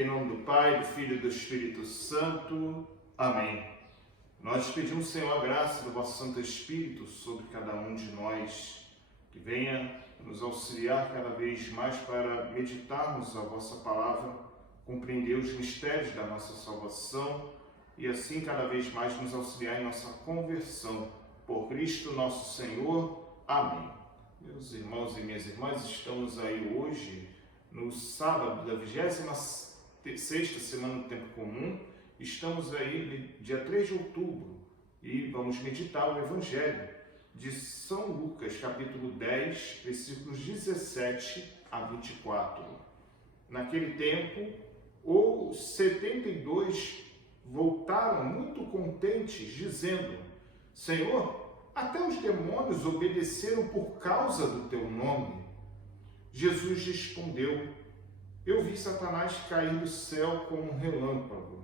Em nome do Pai, do Filho e do Espírito Santo. Amém. Nós pedimos, Senhor, a graça do vosso Santo Espírito sobre cada um de nós, que venha nos auxiliar cada vez mais para meditarmos a vossa palavra, compreender os mistérios da nossa salvação e assim cada vez mais nos auxiliar em nossa conversão. Por Cristo nosso Senhor. Amém. Meus irmãos e minhas irmãs, estamos aí hoje no sábado da 26ª semana do Tempo Comum. Estamos aí no dia 3 de outubro e vamos meditar o Evangelho de São Lucas, capítulo 10, versículos 17 a 24. Naquele tempo, os 72 voltaram muito contentes, dizendo: Senhor, até os demônios obedeceram por causa do teu nome. Jesus respondeu: Eu vi Satanás cair do céu como um relâmpago.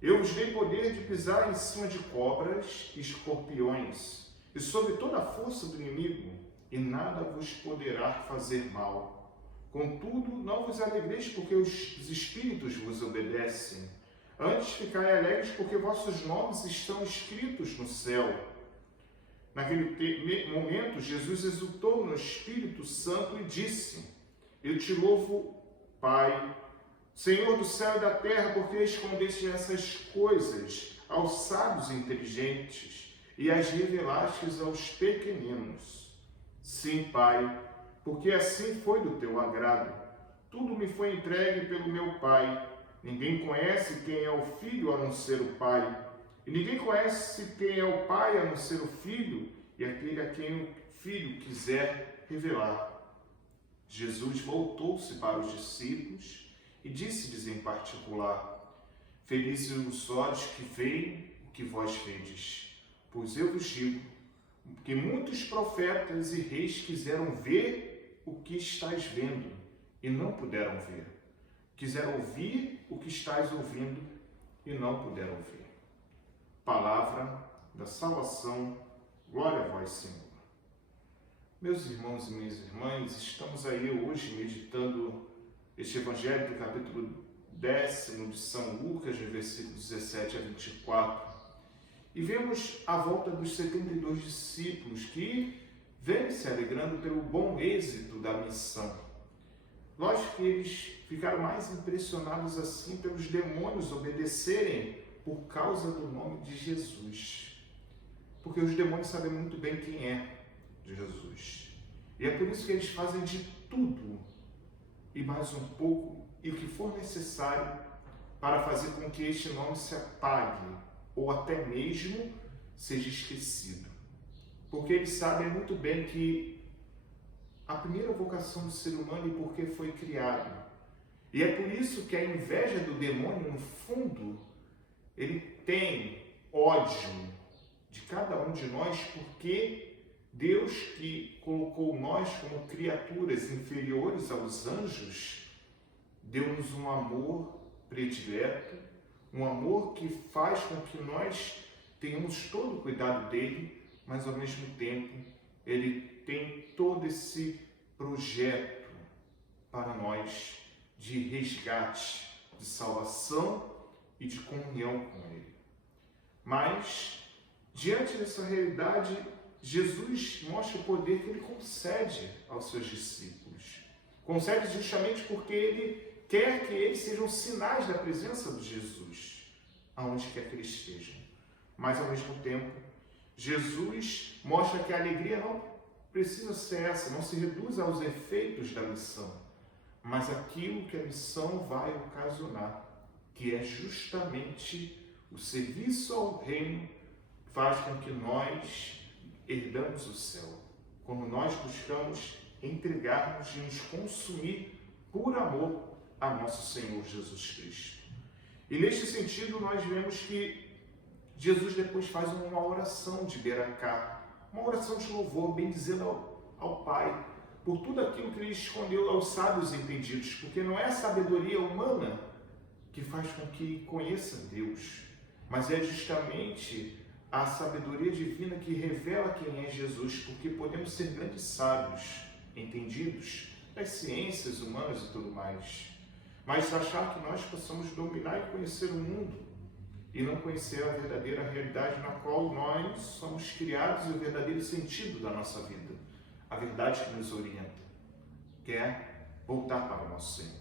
Eu vos dei poder de pisar em cima de cobras e escorpiões, e sobre toda a força do inimigo, e nada vos poderá fazer mal. Contudo, não vos alegreis porque os espíritos vos obedecem. Antes ficai alegres porque vossos nomes estão escritos no céu. Naquele momento, Jesus exultou no Espírito Santo e disse: Eu te louvo, Pai, Senhor do céu e da terra, porque escondeste essas coisas aos sábios e inteligentes e as revelastes aos pequeninos. Sim, Pai, porque assim foi do teu agrado. Tudo me foi entregue pelo meu Pai. Ninguém conhece quem é o Filho a não ser o Pai. E ninguém conhece quem é o Pai a não ser o Filho e aquele a quem o Filho quiser revelar. Jesus voltou-se para os discípulos e disse-lhes em particular: Felizes os olhos que veem o que vós vedes, pois eu vos digo que muitos profetas e reis quiseram ver o que estáis vendo e não puderam ver. Quiseram ouvir o que estáis ouvindo e não puderam ouvir. Palavra da salvação, glória a vós, Senhor. Meus irmãos e minhas irmãs, estamos aí hoje meditando este Evangelho do capítulo 10 de São Lucas, de versículos 17 a 24, e vemos a volta dos 72 discípulos que vêm se alegrando pelo bom êxito da missão. Lógico que eles ficaram mais impressionados assim pelos demônios obedecerem por causa do nome de Jesus. Porque os demônios sabem muito bem quem é Jesus. E é por isso que eles fazem de tudo e mais um pouco, e o que for necessário para fazer com que este nome se apague ou até mesmo seja esquecido. Porque eles sabem muito bem que a primeira vocação do ser humano é porque foi criado. E é por isso que a inveja do demônio, no fundo, ele tem ódio de cada um de nós, porque Deus, que colocou nós como criaturas inferiores aos anjos, deu-nos um amor predileto, um amor que faz com que nós tenhamos todo o cuidado dele, mas ao mesmo tempo ele tem todo esse projeto para nós de resgate, de salvação e de comunhão com ele. Mas, diante dessa realidade, Jesus mostra o poder que ele concede aos seus discípulos. Concede justamente porque ele quer que eles sejam sinais da presença de Jesus, aonde quer que eles estejam. Mas, ao mesmo tempo, Jesus mostra que a alegria não precisa ser essa, não se reduz aos efeitos da missão, mas aquilo que a missão vai ocasionar, que é justamente o serviço ao reino, faz com que nós herdamos o céu, quando nós buscamos entregar-nos e nos consumir por amor a nosso Senhor Jesus Cristo. E neste sentido nós vemos que Jesus depois faz uma oração de Beracá, uma oração de louvor, bendizendo ao Pai, por tudo aquilo que ele escondeu aos sábios entendidos, porque não é a sabedoria humana que faz com que conheça Deus, mas é justamente a sabedoria divina que revela quem é Jesus, porque podemos ser grandes sábios, entendidos das ciências humanas e tudo mais. mas achar que nós possamos dominar e conhecer o mundo e não conhecer a verdadeira realidade na qual nós somos criados e o verdadeiro sentido da nossa vida, a verdade que nos orienta, que é voltar para o nosso Senhor.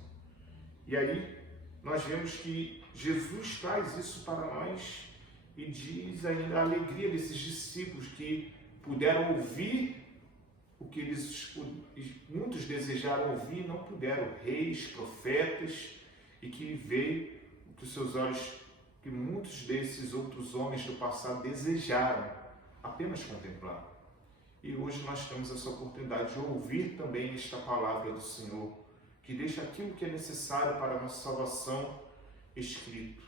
E aí nós vemos que Jesus traz isso para nós e diz ainda a alegria desses discípulos que puderam ouvir o que muitos desejaram ouvir, não puderam, reis, profetas, e que veio o que os seus olhos, que muitos desses outros homens do passado desejaram apenas contemplar. E hoje nós temos essa oportunidade de ouvir também esta palavra do Senhor, que deixa aquilo que é necessário para a nossa salvação escrito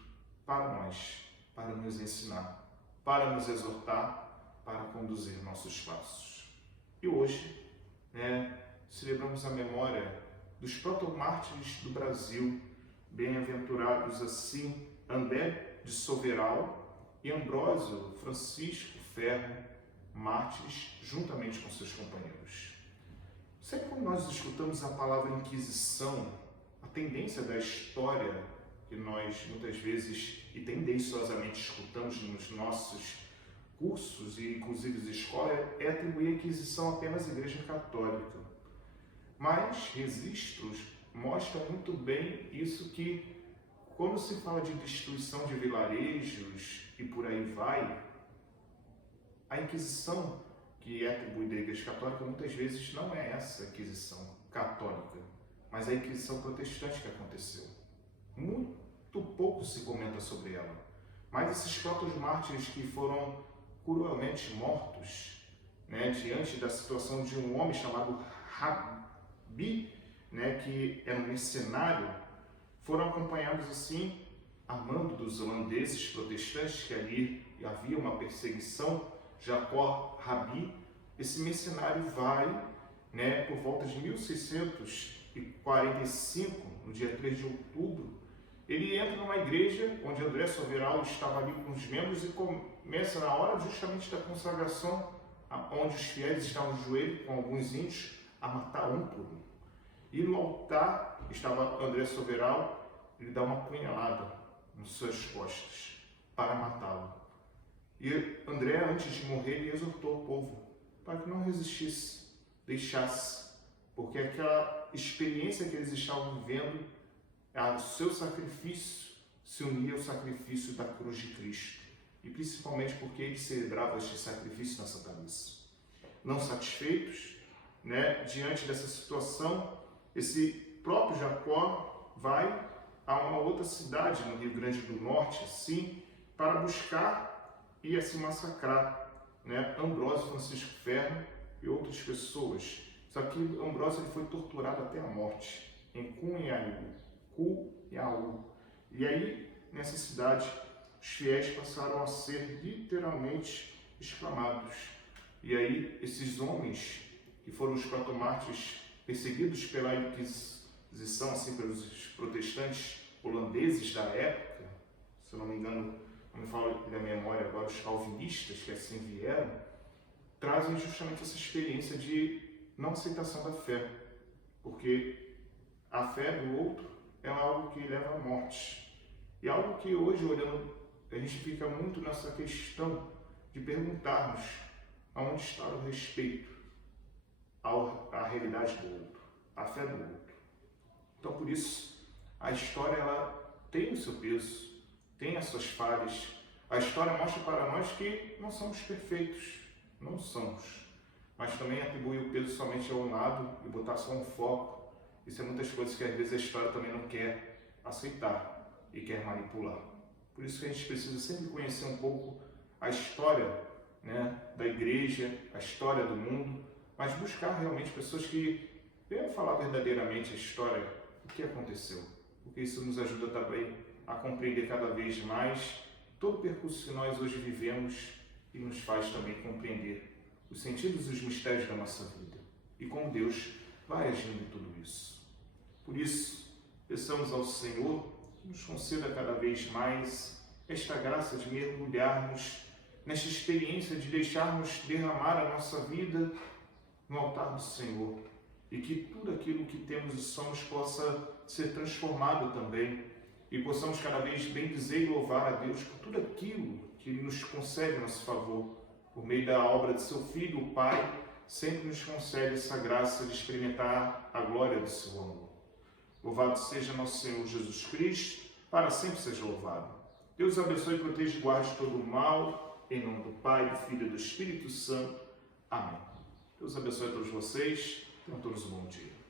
para nós, para nos ensinar, para nos exortar, para conduzir nossos passos. E hoje, celebramos a memória dos protomártires do Brasil, bem-aventurados assim, André de Soveral e Ambrósio Francisco Ferro, mártires, juntamente com seus companheiros. Sempre quando nós escutamos a palavra Inquisição, a tendência da história que nós muitas vezes e tendenciosamente escutamos nos nossos cursos e inclusive escolas é atribuir a Inquisição apenas à Igreja Católica. Mas registros mostram muito bem isso, que quando se fala de destruição de vilarejos e por aí vai, a Inquisição que é atribuída à Igreja Católica muitas vezes não é essa Inquisição católica, mas a Inquisição protestante que aconteceu. Muito pouco se comenta sobre ela. Mas esses próprios mártires que foram cruelmente mortos, diante da situação de um homem chamado Rabi, que era um mercenário, foram acompanhados assim, a mando dos holandeses protestantes, que ali havia uma perseguição. Jacó Rabi, esse mercenário vai, por volta de 1645, no dia 3 de outubro, ele entra numa igreja onde André Soveral estava ali com os membros e começa na hora justamente da consagração, onde os fiéis estavam de joelho com alguns índios, a matar um por um. E no altar estava André Soveral, ele dá uma punhalada nas suas costas para matá-lo. E André, antes de morrer, ele exortou o povo para que não resistisse, deixasse, porque aquela experiência que eles estavam vivendo, o seu sacrifício se unia ao sacrifício da cruz de Cristo, e principalmente porque eles celebravam este sacrifício na Santa Missa. Não satisfeitos, diante dessa situação, esse próprio Jacó vai a uma outra cidade no Rio Grande do Norte, assim, para buscar e assim massacrar, Ambrósio Francisco Ferro e outras pessoas. Só que Ambrósio ele foi torturado até a morte em Cunhaú. E aí, nessa cidade, os fiéis passaram a ser literalmente exclamados. E aí, esses homens, que foram os protomártires perseguidos pela Inquisição, assim, pelos protestantes holandeses da época, se eu não me engano, não me falo da memória agora, os calvinistas que assim vieram, trazem justamente essa experiência de não aceitação da fé, porque a fé do outro é algo que leva à morte. E algo que hoje, olhando, a gente fica muito nessa questão de perguntarmos aonde está o respeito à realidade do outro, à fé do outro. Então, por isso, a história ela tem o seu peso, tem as suas falhas. A história mostra para nós que não somos perfeitos, não somos. Mas também atribui o peso somente a um lado e botar só um foco. Isso é muitas coisas que às vezes a história também não quer aceitar e quer manipular. Por isso que a gente precisa sempre conhecer um pouco a história, da igreja, a história do mundo, mas buscar realmente pessoas que venham falar verdadeiramente a história, o que aconteceu. Porque isso nos ajuda também a compreender cada vez mais todo o percurso que nós hoje vivemos e nos faz também compreender os sentidos e os mistérios da nossa vida e como Deus vai agindo em tudo isso. Por isso, peçamos ao Senhor que nos conceda cada vez mais esta graça de mergulharmos nesta experiência de deixarmos derramar a nossa vida no altar do Senhor e que tudo aquilo que temos e somos possa ser transformado também e possamos cada vez bem dizer e louvar a Deus por tudo aquilo que Ele nos concede a nosso favor. Por meio da obra de seu Filho, o Pai, sempre nos concede essa graça de experimentar a glória do seu amor. Louvado seja nosso Senhor Jesus Cristo, para sempre seja louvado. Deus abençoe, proteja e guarde todo o mal, em nome do Pai, do Filho e do Espírito Santo. Amém. Deus abençoe a todos vocês. Tenham todos um bom dia.